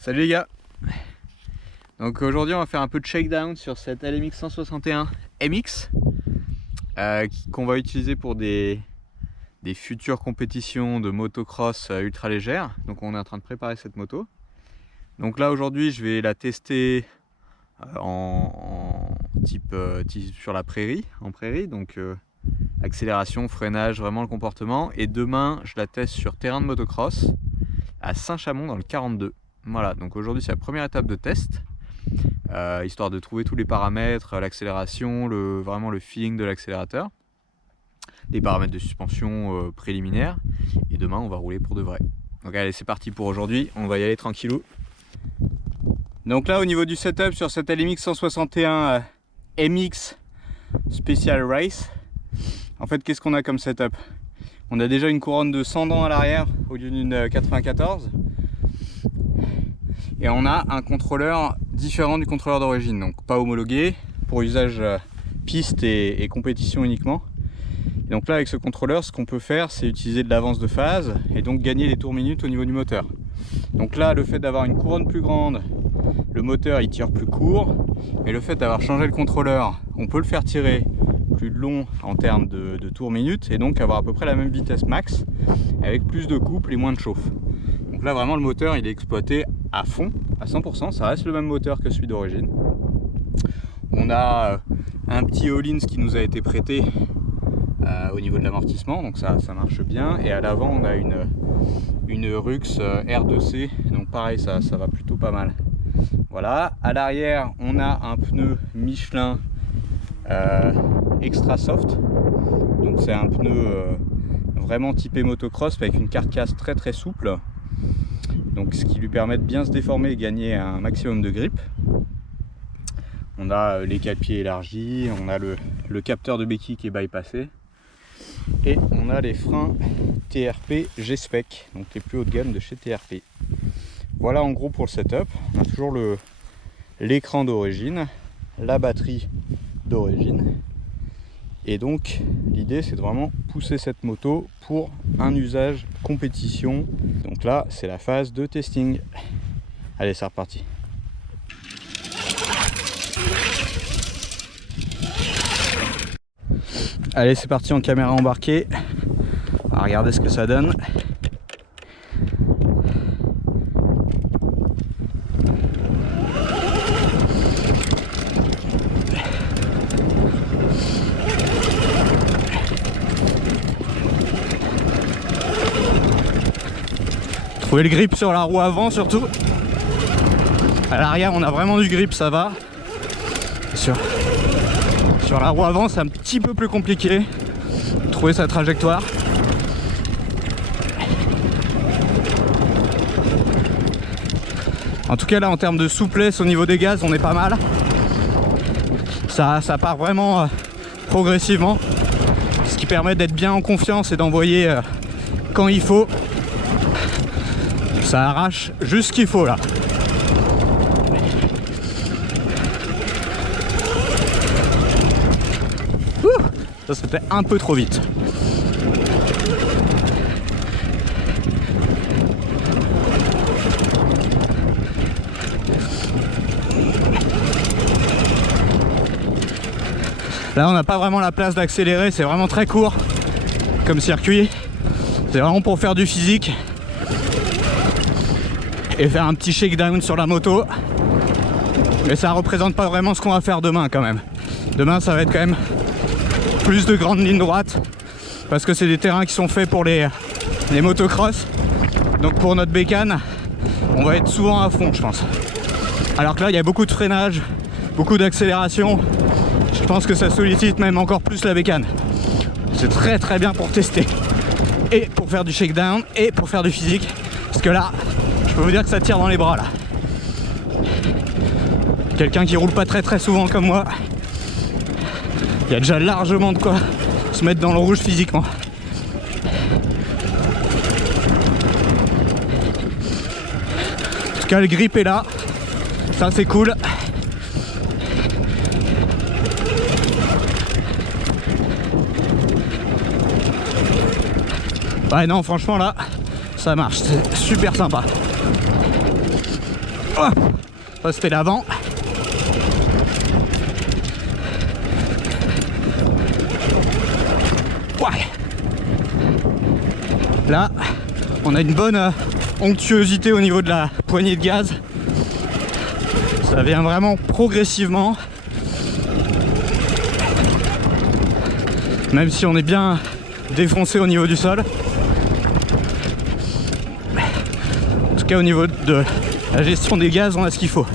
Salut les gars. Donc aujourd'hui on va faire un peu de shakedown sur cette LMX 161 MX qu'on va utiliser pour des futures compétitions de motocross ultra légères. Donc on est en train de préparer cette moto. Donc là aujourd'hui je vais la tester en type sur la prairie, donc accélération, freinage, vraiment le comportement. Et demain je la teste sur terrain de motocross à Saint-Chamond dans le 42. Voilà, donc aujourd'hui c'est la première étape de test, histoire de trouver tous les paramètres, l'accélération, vraiment le feeling de l'accélérateur, les paramètres de suspension préliminaires, et demain on va rouler pour de vrai. Donc allez, c'est parti pour aujourd'hui, on va y aller tranquillou. Donc là au niveau du setup sur cette LMX 161 MX Special Race, en fait qu'est-ce qu'on a comme setup? On a déjà une couronne de 100 dents à l'arrière au lieu d'une 94. Et on a un contrôleur différent du contrôleur d'origine, donc pas homologué, pour usage piste et compétition uniquement. Et donc là avec ce contrôleur, ce qu'on peut faire, c'est utiliser de l'avance de phase et donc gagner des tours minutes au niveau du moteur. Donc là, le fait d'avoir une couronne plus grande, le moteur il tire plus court, mais le fait d'avoir changé le contrôleur, on peut le faire tirer plus long en termes de tours minutes et donc avoir à peu près la même vitesse max avec plus de couple et moins de chauffe. Donc là vraiment le moteur il est exploité à fond, à 100%, ça reste le même moteur que celui d'origine. On a un petit Öhlins qui nous a été prêté au niveau de l'amortissement, donc ça marche bien. Et à l'avant on a une Rux R2C, donc pareil ça va plutôt pas mal. Voilà, à l'arrière on a un pneu Michelin extra soft, donc c'est un pneu vraiment typé motocross avec une carcasse très souple, donc ce qui lui permet de bien se déformer et gagner un maximum de grip. On a les cale-pieds élargis, on a le capteur de béquille qui est bypassé et on a les freins TRP G-Spec, donc les plus haut de gamme de chez TRP. Voilà en gros pour le setup. On a toujours l'écran d'origine, la batterie d'origine, et donc l'idée c'est de vraiment pousser cette moto pour un usage compétition. Donc là c'est la phase de testing. Allez, c'est reparti. Allez, c'est parti en caméra embarquée. On va regarder ce que ça donne. Trouver le grip sur la roue avant surtout. À l'arrière on a vraiment du grip, ça va. Sur la roue avant c'est un petit peu plus compliqué. Trouver sa trajectoire. En tout cas là en termes de souplesse au niveau des gaz on est pas mal. Ça part vraiment progressivement. Ce qui permet d'être bien en confiance et d'envoyer quand il faut. Ça arrache juste ce qu'il faut là. Ouh, ça c'était un peu trop vite. Là on n'a pas vraiment la place d'accélérer, c'est vraiment très court comme circuit. C'est vraiment pour faire du physique et faire un petit shakedown sur la moto, mais ça représente pas vraiment ce qu'on va faire demain quand même. Demain ça va être quand même plus de grandes lignes droites parce que c'est des terrains qui sont faits pour les motocross, donc pour notre bécane on va être souvent à fond je pense, alors que là il y a beaucoup de freinage, beaucoup d'accélération. Je pense que ça sollicite même encore plus la bécane. C'est très bien pour tester et pour faire du shakedown et pour faire du physique, parce que là je peux vous dire que ça tire dans les bras là. Quelqu'un qui roule pas très souvent comme moi, il y a déjà largement de quoi se mettre dans le rouge physiquement. En tout cas le grip est là, ça c'est cool. Ouais non franchement là ça marche, c'est super sympa. Oh, ça c'était l'avant. Ouais. Là, on a une bonne onctuosité au niveau de la poignée de gaz. Ça vient vraiment progressivement. Même si on est bien défoncé au niveau du sol. En tout cas au niveau de la gestion des gaz, on a ce qu'il faut.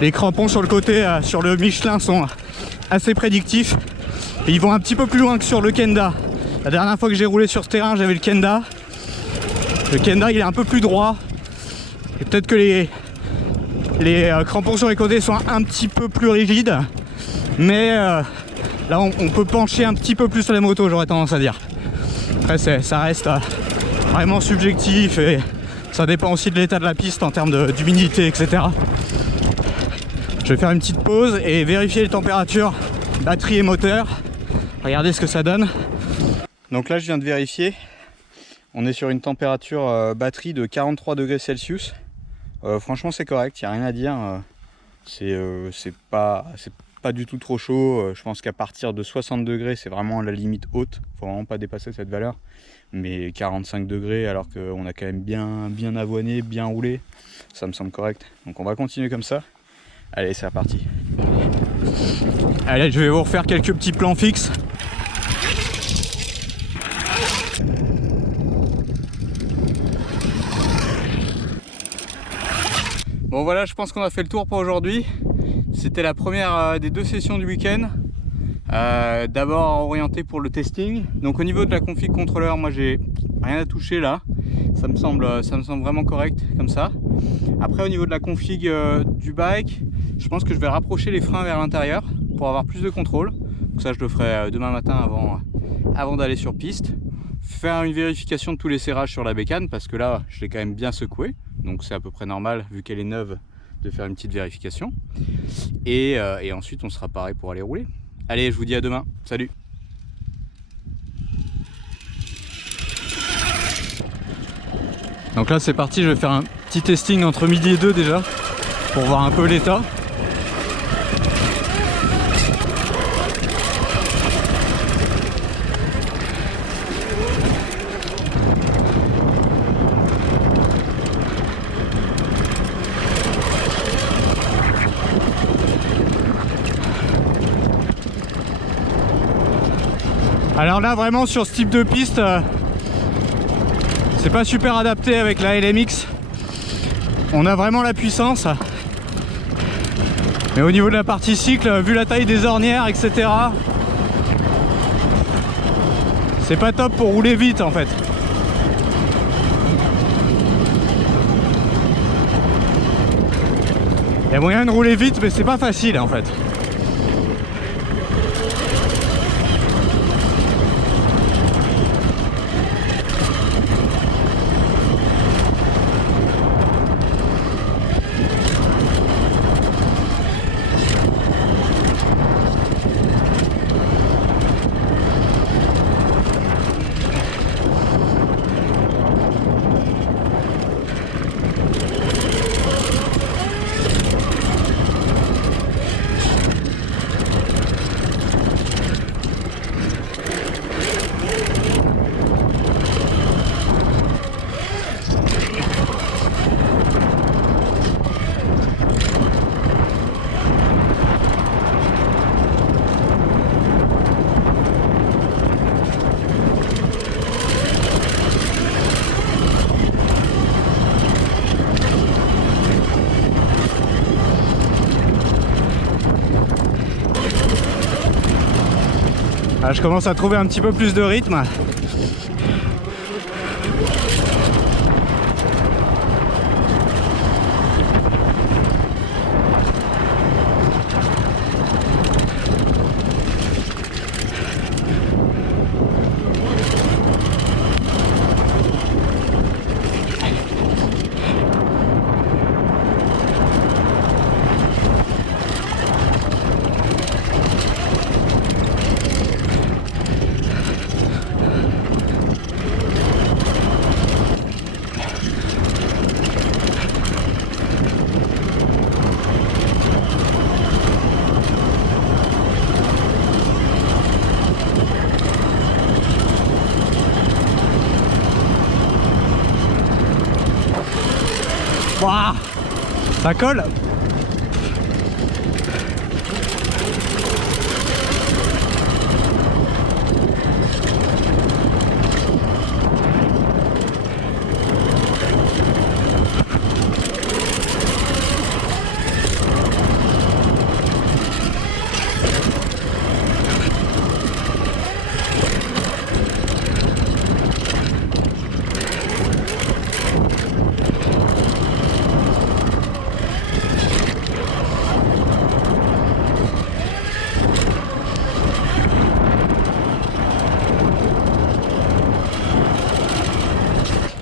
Les crampons sur le côté, sur le Michelin, sont assez prédictifs. Et ils vont un petit peu plus loin que sur le Kenda. La dernière fois que j'ai roulé sur ce terrain, j'avais le Kenda. Le Kenda, il est un peu plus droit. Et peut-être que les crampons sur les côtés sont un petit peu plus rigides. Mais là, on peut pencher un petit peu plus sur les motos, j'aurais tendance à dire. Après, ça reste vraiment subjectif et ça dépend aussi de l'état de la piste en termes d'humidité, etc. Je vais faire une petite pause et vérifier les températures batterie et moteur. Regardez ce que ça donne. Donc là, je viens de vérifier. On est sur une température batterie de 43 degrés Celsius. Franchement, c'est correct, il n'y a rien à dire. C'est pas du tout trop chaud. Je pense qu'à partir de 60 degrés, c'est vraiment la limite haute. Il ne faut vraiment pas dépasser cette valeur. Mais 45 degrés, alors qu'on a quand même bien avoiné, bien roulé, ça me semble correct. Donc on va continuer comme ça. Allez, c'est reparti. Allez, je vais vous refaire quelques petits plans fixes. Bon voilà, je pense qu'on a fait le tour pour aujourd'hui. C'était la première des deux sessions du week-end. D'abord orienté pour le testing. Donc au niveau de la config contrôleur, moi j'ai rien à toucher là. Ça me semble vraiment correct comme ça. Après au niveau de la config du bike, je pense que je vais rapprocher les freins vers l'intérieur pour avoir plus de contrôle. Donc ça je le ferai demain matin avant d'aller sur piste. Faire une vérification de tous les serrages sur la bécane parce que là je l'ai quand même bien secoué. Donc c'est à peu près normal vu qu'elle est neuve de faire une petite vérification. Et ensuite on sera pareil pour aller rouler. Allez, je vous dis à demain. Salut! Donc là c'est parti, je vais faire un petit testing entre midi et 2 déjà pour voir un peu l'état. Alors là vraiment sur ce type de piste, c'est pas super adapté avec la LMX. On a vraiment la puissance. Mais au niveau de la partie cycle, vu la taille des ornières, etc. C'est pas top pour rouler vite en fait. Il y a moyen de rouler vite mais c'est pas facile en fait. Ah, je commence à trouver un petit peu plus de rythme. Waouh, ça colle.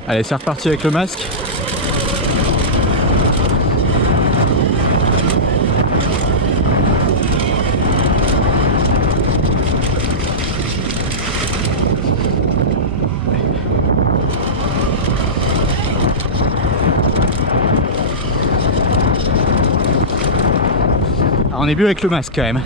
Allez, c'est reparti avec le masque. Alors, on est mieux avec le masque quand même.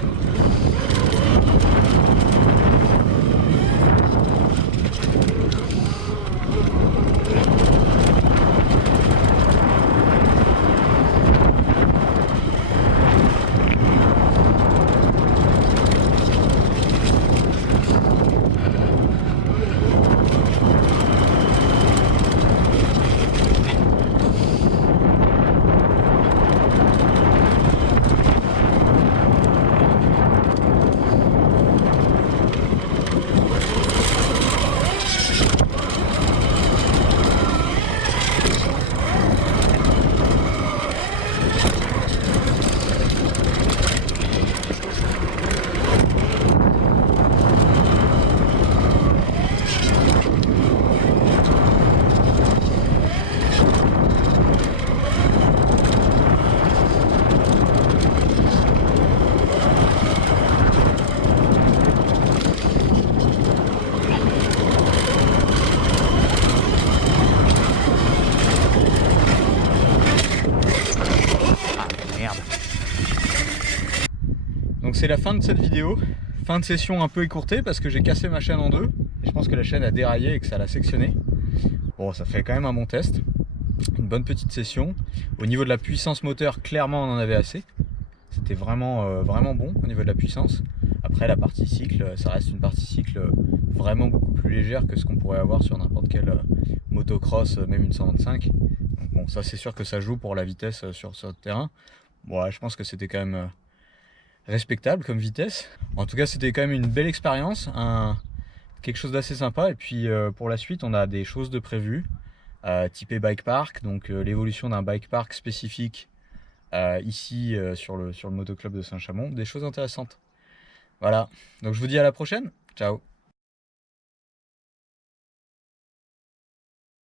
Donc c'est la fin de cette vidéo, fin de session un peu écourtée parce que j'ai cassé ma chaîne en deux. Et je pense que la chaîne a déraillé et que ça l'a sectionné. Bon, ça fait quand même un bon test. Une bonne petite session. Au niveau de la puissance moteur, clairement on en avait assez. C'était vraiment, vraiment bon au niveau de la puissance. Après la partie cycle, ça reste une partie cycle vraiment beaucoup plus légère que ce qu'on pourrait avoir sur n'importe quel motocross, même une 125. Donc bon, ça c'est sûr que ça joue pour la vitesse sur ce terrain. Bon, ouais, je pense que c'était quand même respectable comme vitesse. En tout cas, c'était quand même une belle expérience, quelque chose d'assez sympa. Et puis pour la suite, on a des choses de prévues, typé bike park, donc l'évolution d'un bike park spécifique ici sur le motoclub de Saint-Chamond, des choses intéressantes. Voilà, donc je vous dis à la prochaine, ciao.